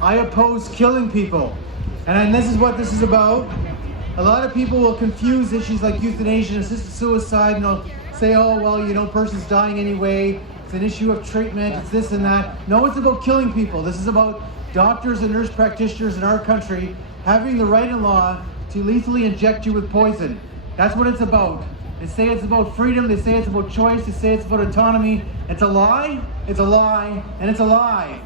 I oppose killing people. And this is what this is about. A lot of people will confuse issues like euthanasia and assisted suicide, and they'll say, oh, well, you know, person's dying anyway. It's an issue of treatment, it's this and that. No, it's about killing people. This is about doctors and nurse practitioners in our country having the right and law to lethally inject you with poison. That's what it's about. They say it's about freedom, they say it's about choice, they say it's about autonomy. It's a lie, and it's a lie.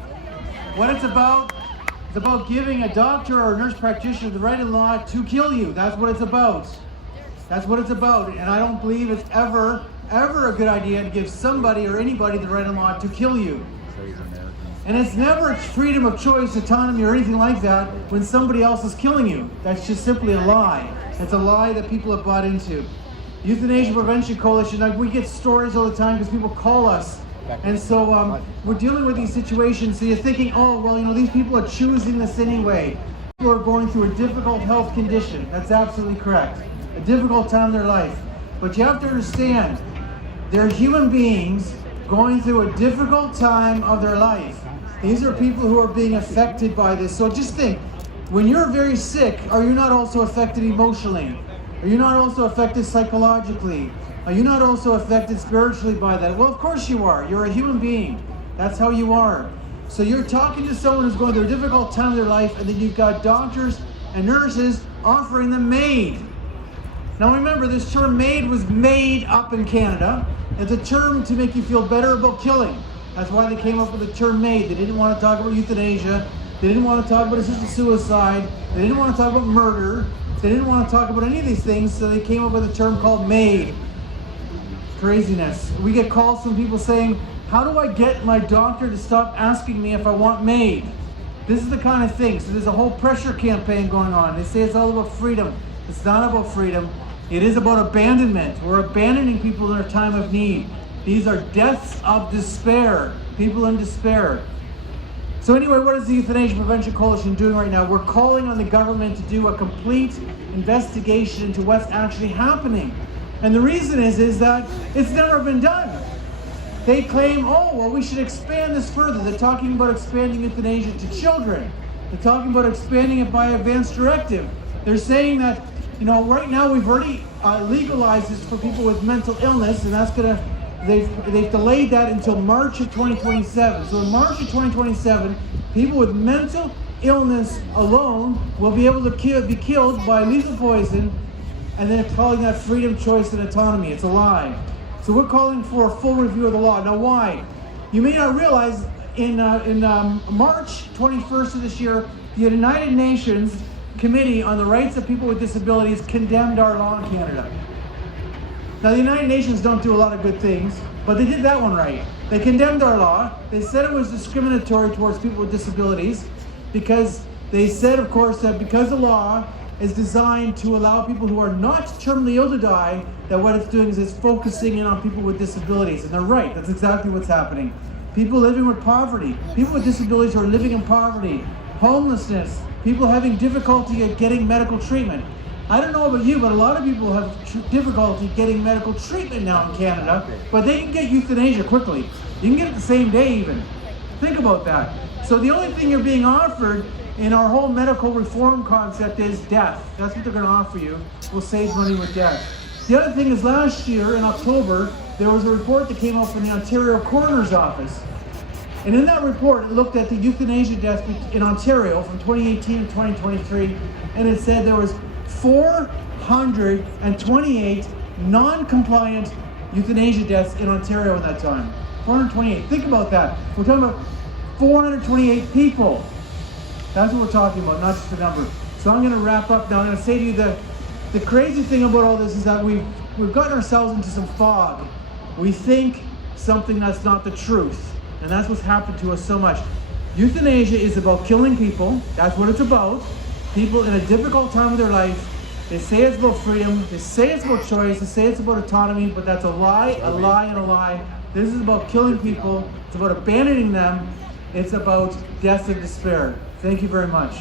What it's about giving a doctor or a nurse practitioner the right and law to kill you. That's what it's about. That's what it's about. And I don't believe it's ever a good idea to give somebody or anybody the right and law to kill you. And it's never freedom of choice, autonomy, or anything like that when somebody else is killing you. That's just simply a lie. It's a lie that people have bought into. Euthanasia Prevention Coalition, like, we get stories all the time because people call us. And so we're dealing with these situations, so you're thinking, oh, well, you know, these people are choosing this anyway. People are going through a difficult health condition. That's absolutely correct. A difficult time in their life. But you have to understand, they're human beings going through a difficult time of their life. These are people who are being affected by this. So just think, when you're very sick, are you not also affected emotionally? Are you not also affected psychologically? Are you not also affected spiritually by that? Well, of course you are. You're a human being. That's how you are. So you're talking to someone who's going through a difficult time of their life, and then you've got doctors and nurses offering them MAID. Now remember, this term MAID was made up in Canada. It's a term to make you feel better about killing. That's why they came up with the term MAID. They didn't want to talk about euthanasia. They didn't want to talk about assisted suicide. They didn't want to talk about murder. They didn't want to talk about any of these things, so they came up with a term called MAID. Craziness. We get calls from people saying, how do I get my doctor to stop asking me if I want MAID? This is the kind of thing. So there's a whole pressure campaign going on. They say it's all about freedom. It's not about freedom. It is about abandonment. We're abandoning people in their time of need. These are deaths of despair. People in despair. So anyway, what is the Euthanasia Prevention Coalition doing right now? We're calling on the government to do a complete investigation into what's actually happening. And the reason is that it's never been done. They claim, oh, well, we should expand this further. They're talking about expanding euthanasia to children. They're talking about expanding it by advance directive. They're saying that, you know, right now we've already legalized this for people with mental illness, and that's gonna, they've delayed that until March of 2027. So in March of 2027, people with mental illness alone will be able to be killed by lethal poison, and they're calling that freedom, choice, and autonomy. It's a lie. So we're calling for a full review of the law. Now why? You may not realize in March 21st of this year, the United Nations Committee on the Rights of People with Disabilities condemned our law in Canada. Now the United Nations don't do a lot of good things, but they did that one right. They condemned our law. They said it was discriminatory towards people with disabilities because they said, of course, that because the law is designed to allow people who are not terminally ill to die, that what it's doing is it's focusing in on people with disabilities. And they're right, that's exactly what's happening. People living with poverty, people with disabilities who are living in poverty, homelessness, people having difficulty at getting medical treatment. I don't know about you, but a lot of people have difficulty getting medical treatment now in Canada, but they can get euthanasia quickly. You can get it the same day even. Think about that. So the only thing you're being offered in our whole medical reform concept is death. That's what they're going to offer you. We'll save money with death. The other thing is, last year in October, there was a report that came out from the Ontario Coroner's Office. And in that report, it looked at the euthanasia deaths in Ontario from 2018 to 2023, and it said there was 428 non-compliant euthanasia deaths in Ontario at that time. 428. Think about that. We're talking about 428 people. That's what we're talking about, not just a number. So I'm going to wrap up now. I'm going to say to you that the crazy thing about all this is that we've gotten ourselves into some fog. We think something that's not the truth. And that's what's happened to us so much. Euthanasia is about killing people. That's what it's about. People in a difficult time of their life. They say it's about freedom. They say it's about choice. They say it's about autonomy. But that's a lie, and a lie. This is about killing people. It's about abandoning them. It's about death and despair. Thank you very much.